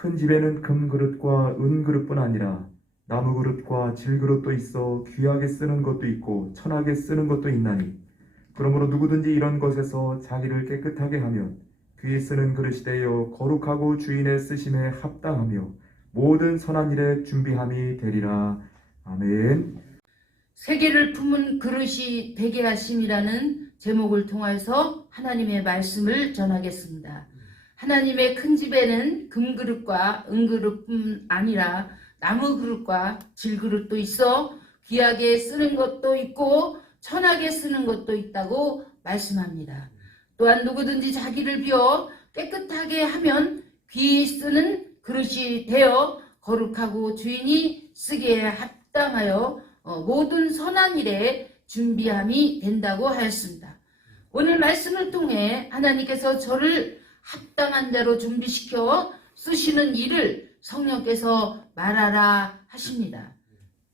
큰 집에는 금그릇과 은그릇뿐 아니라 나무그릇과 질그릇도 있어 귀하게 쓰는 것도 있고 천하게 쓰는 것도 있나니 그러므로 누구든지 이런 것에서 자기를 깨끗하게 하면 귀 쓰는 그릇이 되어 거룩하고 주인의 쓰심에 합당하며 모든 선한 일에 준비함이 되리라. 아멘. 세계를 품은 그릇이 되게 하심이라는 제목을 통해서 하나님의 말씀을 전하겠습니다. 하나님의 큰 집에는 금그릇과 은그릇뿐 아니라 나무그릇과 질그릇도 있어 귀하게 쓰는 것도 있고 천하게 쓰는 것도 있다고 말씀합니다. 또한 누구든지 자기를 비워 깨끗하게 하면 귀히 쓰는 그릇이 되어 거룩하고 주인이 쓰기에 합당하여 모든 선한 일에 준비함이 된다고 하였습니다. 오늘 말씀을 통해 하나님께서 저를 합당한 자로 준비시켜 쓰시는 일을 성령께서 말하라 하십니다.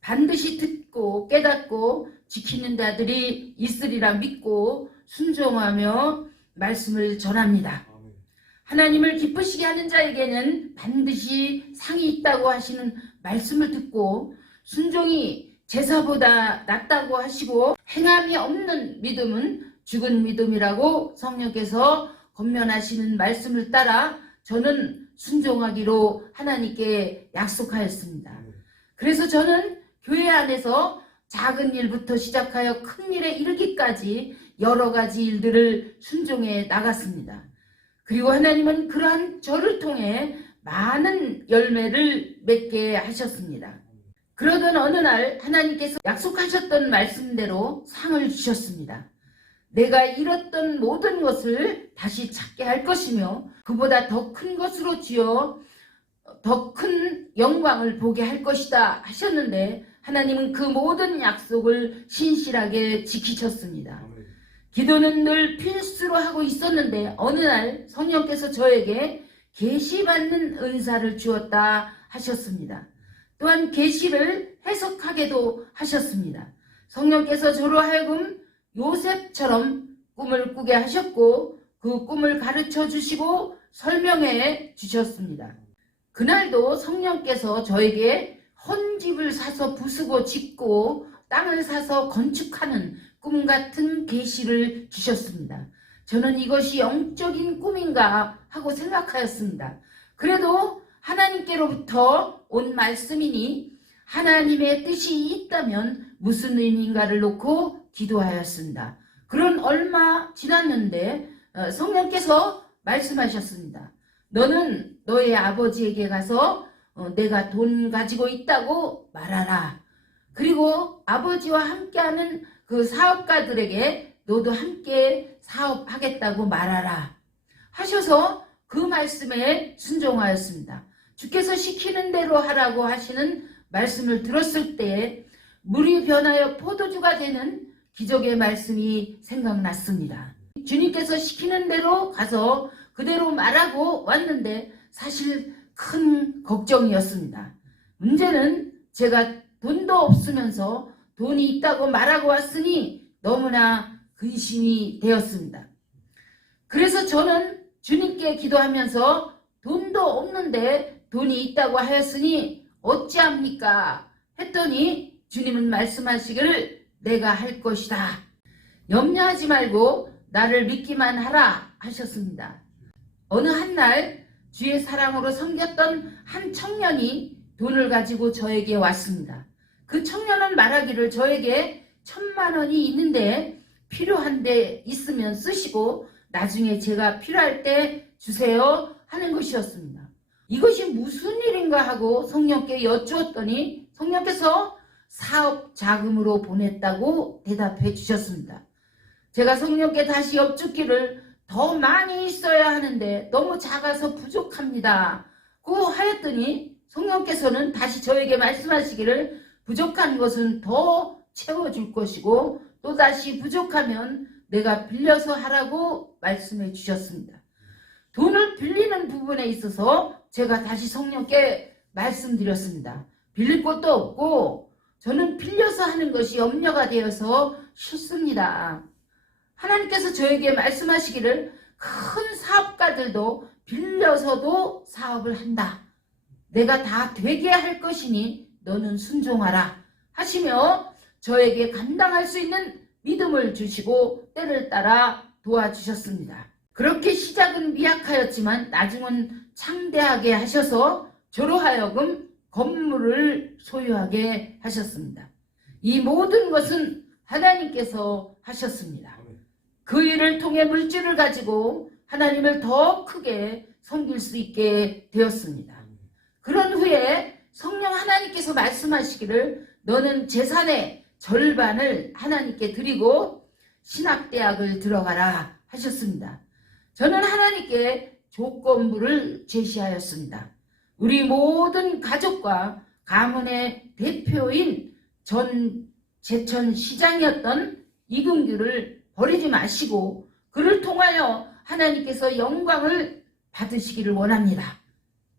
반드시 듣고 깨닫고 지키는 자들이 있으리라 믿고 순종하며 말씀을 전합니다. 하나님을 기쁘시게 하는 자에게는 반드시 상이 있다고 하시는 말씀을 듣고 순종이 제사보다 낫다고 하시고 행함이 없는 믿음은 죽은 믿음이라고 성령께서 권면하시는 말씀을 따라 저는 순종하기로 하나님께 약속하였습니다. 그래서 저는 교회 안에서 작은 일부터 시작하여 큰 일에 이르기까지 여러 가지 일들을 순종해 나갔습니다. 그리고 하나님은 그러한 저를 통해 많은 열매를 맺게 하셨습니다. 그러던 어느 날 하나님께서 약속하셨던 말씀대로 상을 주셨습니다. 내가 잃었던 모든 것을 다시 찾게 할 것이며 그보다 더 큰 것으로 쥐어 더 큰 영광을 보게 할 것이다 하셨는데 하나님은 그 모든 약속을 신실하게 지키셨습니다. 기도는 늘 필수로 하고 있었는데 어느 날 성령께서 저에게 계시받는 은사를 주었다 하셨습니다. 또한 계시를 해석하게도 하셨습니다. 성령께서 저로 하여금 요셉처럼 꿈을 꾸게 하셨고 그 꿈을 가르쳐 주시고 설명해 주셨습니다. 그날도 성령께서 저에게 헌집을 사서 부수고 짓고 땅을 사서 건축하는 꿈 같은 계시를 주셨습니다. 저는 이것이 영적인 꿈인가 하고 생각하였습니다. 그래도 하나님께로부터 온 말씀이니 하나님의 뜻이 있다면 무슨 의미인가를 놓고 기도하였습니다. 그런 얼마 지났는데 성령께서 말씀하셨습니다. 너는 너의 아버지에게 가서 내가 돈 가지고 있다고 말하라. 그리고 아버지와 함께하는 그 사업가들에게 너도 함께 사업하겠다고 말하라 하셔서 그 말씀에 순종하였습니다. 주께서 시키는 대로 하라고 하시는 말씀을 들었을 때 물이 변하여 포도주가 되는 기적의 말씀이 생각났습니다. 주님께서 시키는 대로 가서 그대로 말하고 왔는데 사실 큰 걱정이었습니다. 문제는 제가 돈도 없으면서 돈이 있다고 말하고 왔으니 너무나 근심이 되었습니다. 그래서 저는 주님께 기도하면서 돈도 없는데 돈이 있다고 하였으니 어찌합니까? 했더니 주님은 말씀하시기를 내가 할 것이다. 염려하지 말고 나를 믿기만 하라 하셨습니다. 어느 한날 주의 사랑으로 섬겼던 한 청년이 돈을 가지고 저에게 왔습니다. 그 청년은 말하기를 저에게 1,000만 원이 있는데 필요한 데 있으면 쓰시고 나중에 제가 필요할 때 주세요 하는 것이었습니다. 이것이 무슨 일인가 하고 성령께 여쭈었더니 성령께서 사업 자금으로 보냈다고 대답해 주셨습니다. 제가 성령께 다시 여쭙기를 더 많이 있어야 하는데 너무 작아서 부족합니다. 고 하였더니 성령께서는 다시 저에게 말씀하시기를 부족한 것은 더 채워줄 것이고 또다시 부족하면 내가 빌려서 하라고 말씀해 주셨습니다. 돈을 빌리는 부분에 있어서 제가 다시 성령께 말씀드렸습니다. 빌릴 것도 없고 저는 빌려서 하는 것이 염려가 되어서 싫습니다. 하나님께서 저에게 말씀하시기를 큰 사업가들도 빌려서도 사업을 한다 내가 다 되게 할 것이니 너는 순종하라 하시며 저에게 감당할 수 있는 믿음을 주시고 때를 따라 도와주셨습니다. 그렇게 시작은 미약하였지만 나중은 창대하게 하셔서 저로 하여금 건물을 소유하게 하셨습니다. 이 모든 것은 하나님께서 하셨습니다. 그 일을 통해 물질을 가지고 하나님을 더 크게 섬길 수 있게 되었습니다. 그런 후에 성령 하나님께서 말씀하시기를 너는 재산의 절반을 하나님께 드리고 신학대학을 들어가라 하셨습니다. 저는 하나님께 조건부를 제시하였습니다. 우리 모든 가족과 가문의 대표인 전 제천시장이었던 이근규를 버리지 마시고 그를 통하여 하나님께서 영광을 받으시기를 원합니다.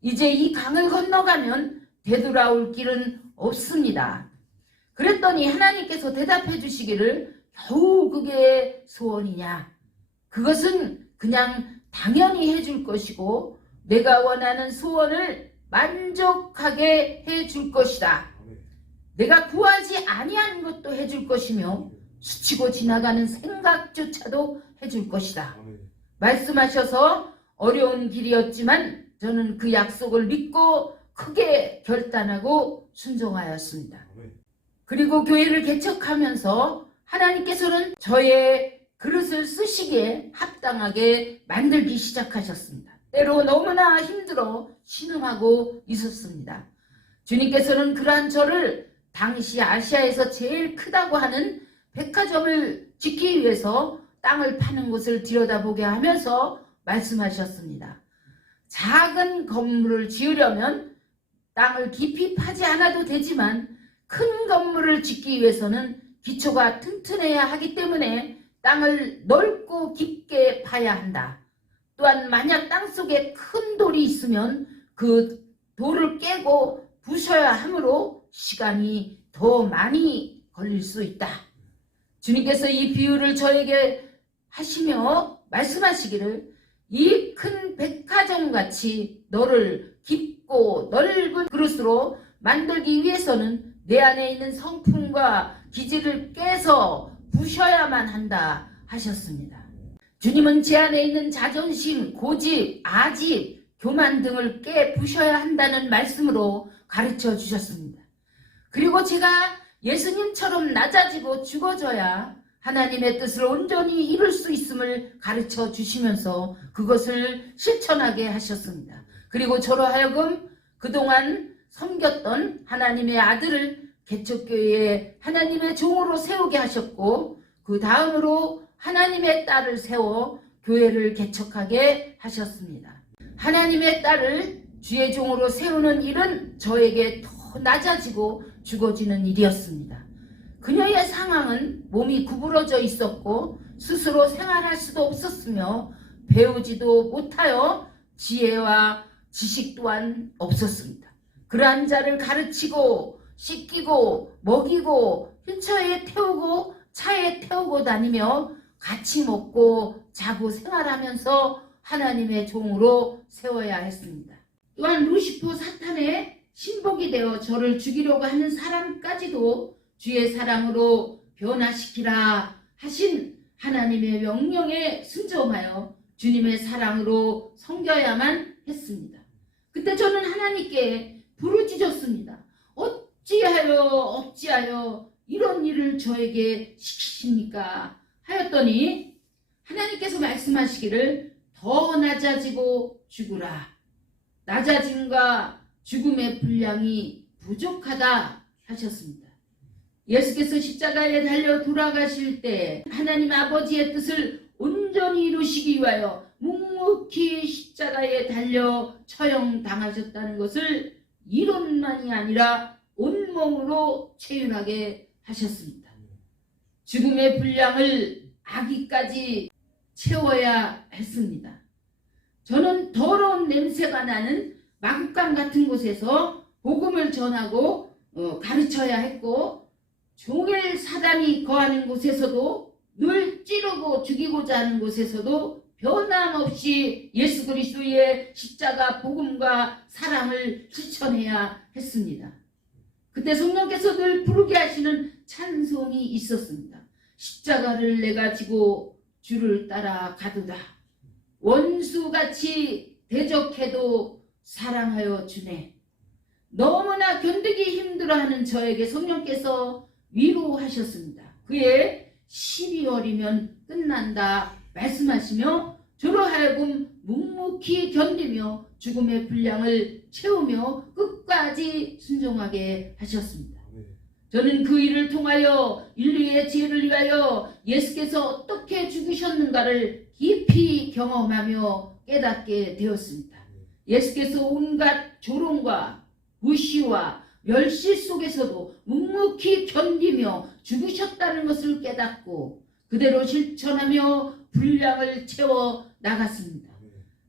이제 이 강을 건너가면 되돌아올 길은 없습니다. 그랬더니 하나님께서 대답해 주시기를 겨우 그게 소원이냐? 그것은 그냥 당연히 해줄 것이고 내가 원하는 소원을 만족하게 해줄 것이다. 내가 구하지 아니한 것도 해줄 것이며 스치고 지나가는 생각조차도 해줄 것이다. 말씀하셔서 어려운 길이었지만 저는 그 약속을 믿고 크게 결단하고 순종하였습니다. 그리고 교회를 개척하면서 하나님께서는 저의 그릇을 쓰시기에 합당하게 만들기 시작하셨습니다. 때로 너무나 힘들어 신음하고 있었습니다. 주님께서는 그러한 저를 당시 아시아에서 제일 크다고 하는 백화점을 짓기 위해서 땅을 파는 곳을 들여다보게 하면서 말씀하셨습니다. 작은 건물을 지으려면 땅을 깊이 파지 않아도 되지만 큰 건물을 짓기 위해서는 기초가 튼튼해야 하기 때문에 땅을 넓고 깊게 파야 한다. 또한 만약 땅속에 큰 돌이 있으면 그 돌을 깨고 부셔야 하므로 시간이 더 많이 걸릴 수 있다. 주님께서 이 비유를 저에게 하시며 말씀하시기를 이 큰 백화점같이 너를 깊고 넓은 그릇으로 만들기 위해서는 내 안에 있는 성품과 기질을 깨서 부셔야만 한다 하셨습니다. 주님은 제 안에 있는 자존심, 고집, 아집, 교만 등을 깨 부셔야 한다는 말씀으로 가르쳐 주셨습니다. 그리고 제가 예수님처럼 낮아지고 죽어져야 하나님의 뜻을 온전히 이룰 수 있음을 가르쳐 주시면서 그것을 실천하게 하셨습니다. 그리고 저로 하여금 그동안 섬겼던 하나님의 아들을 개척교회에 하나님의 종으로 세우게 하셨고 그 다음으로 하나님의 딸을 세워 교회를 개척하게 하셨습니다. 하나님의 딸을 주의 종으로 세우는 일은 저에게 더 낮아지고 죽어지는 일이었습니다. 그녀의 상황은 몸이 구부러져 있었고 스스로 생활할 수도 없었으며 배우지도 못하여 지혜와 지식 또한 없었습니다. 그러한 자를 가르치고 씻기고 먹이고 휠체어에 태우고 차에 태우고 다니며 같이 먹고 자고 생활하면서 하나님의 종으로 세워야 했습니다. 또한 루시퍼 사탄의 신복이 되어 저를 죽이려고 하는 사람까지도 주의 사랑으로 변화시키라 하신 하나님의 명령에 순종하여 주님의 사랑으로 섬겨야만 했습니다. 그때 저는 하나님께 부르짖었습니다. 어찌하여 이런 일을 저에게 시키십니까? 하였더니 하나님께서 말씀하시기를 더 낮아지고 죽으라. 낮아짐과 죽음의 분량이 부족하다 하셨습니다. 예수께서 십자가에 달려 돌아가실 때 하나님 아버지의 뜻을 온전히 이루시기 위하여 묵묵히 십자가에 달려 처형당하셨다는 것을 이론만이 아니라 온몸으로 체윤하게 하셨습니다. 죽음의 분량을 아기까지 채워야 했습니다. 저는 더러운 냄새가 나는 마국간 같은 곳에서 복음을 전하고 가르쳐야 했고 종일 사단이 거하는 곳에서도 늘 찌르고 죽이고자 하는 곳에서도 변함없이 예수 그리스도의 십자가 복음과 사랑을 실천해야 했습니다. 그때 성령께서 늘 부르게 하시는 찬송이 있었습니다. 십자가를 내가 지고 주를 따라 가도다. 원수같이 대적해도 사랑하여 주네. 너무나 견디기 힘들어하는 저에게 성령께서 위로하셨습니다. 그의 12월이면 끝난다 말씀하시며 저로 하여금 묵묵히 견디며 죽음의 분량을 채우며 끝까지 순종하게 하셨습니다. 저는 그 일을 통하여 인류의 지혜를 위하여 예수께서 어떻게 죽으셨는가를 깊이 경험하며 깨닫게 되었습니다. 예수께서 온갖 조롱과 무시와 멸시 속에서도 묵묵히 견디며 죽으셨다는 것을 깨닫고 그대로 실천하며 분량을 채워 나갔습니다.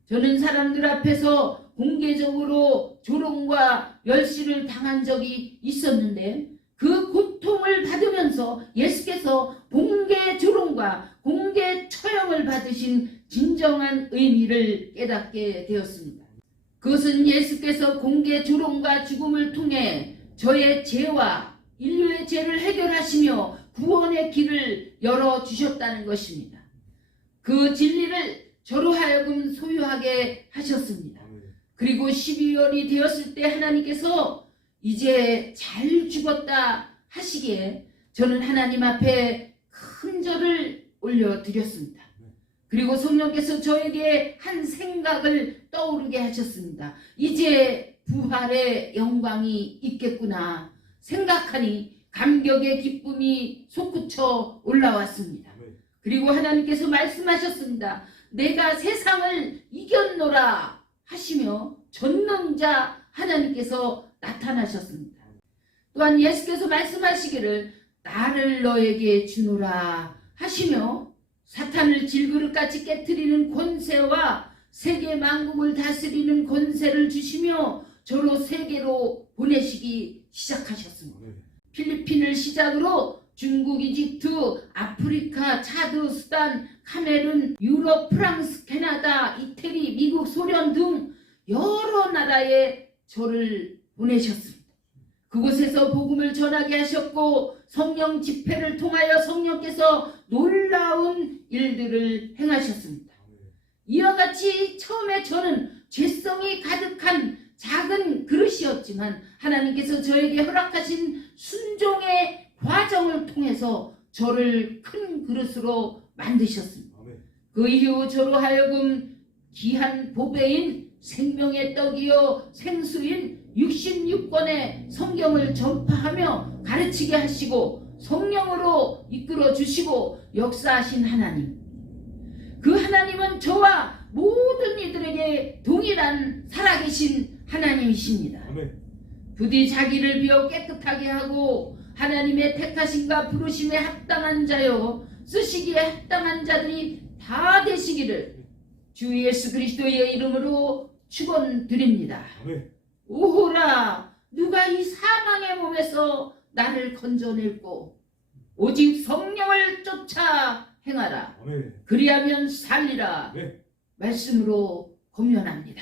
저는 사람들 앞에서 공개적으로 조롱과 멸시를 당한 적이 있었는데 그 고통을 받으면서 예수께서 공개 조롱과 공개 처형을 받으신 진정한 의미를 깨닫게 되었습니다. 그것은 예수께서 공개 조롱과 죽음을 통해 저의 죄와 인류의 죄를 해결하시며 구원의 길을 열어주셨다는 것입니다. 그 진리를 저로 하여금 소유하게 하셨습니다. 그리고 12월이 되었을 때 하나님께서 이제 잘 죽었다 하시기에 저는 하나님 앞에 큰 절을 올려드렸습니다. 그리고 성령께서 저에게 한 생각을 떠오르게 하셨습니다. 이제 부활의 영광이 있겠구나 생각하니 감격의 기쁨이 솟구쳐 올라왔습니다. 그리고 하나님께서 말씀하셨습니다. 내가 세상을 이겼노라 하시며 전능자 하나님께서 나타나셨습니다. 또한 예수께서 말씀하시기를 나를 너에게 주노라 하시며 사탄을 질그릇같이 깨트리는 권세와 세계 만국을 다스리는 권세를 주시며 저로 세계로 보내시기 시작하셨습니다. 필리핀을 시작으로 중국, 이집트, 아프리카, 차드, 수단, 카메룬, 유럽, 프랑스, 캐나다, 이태리, 미국, 소련 등 여러 나라에 저를 보내셨습니다. 그곳에서 복음을 전하게 하셨고 성령 집회를 통하여 성령께서 놀라운 일들을 행하셨습니다. 이와 같이 처음에 저는 죄성이 가득한 작은 그릇이었지만 하나님께서 저에게 허락하신 순종의 과정을 통해서 저를 큰 그릇으로 만드셨습니다. 그 이후 저로 하여금 귀한 보배인 생명의 떡이요 생수인 66권의 성경을 전파하며 가르치게 하시고 성령으로 이끌어 주시고 역사하신 하나님, 그 하나님은 저와 모든 이들에게 동일한 살아계신 하나님이십니다. 부디 자기를 비워 깨끗하게 하고 하나님의 택하심과 부르심에 합당한 자요 쓰시기에 합당한 자들이 다 되시기를 주 예수 그리스도의 이름으로 축원드립니다. 오호라, 누가 이 사망의 몸에서 나를 건져낼꼬 오직 성령을 쫓아 행하라. 그리하면 살리라. 말씀으로 권면합니다.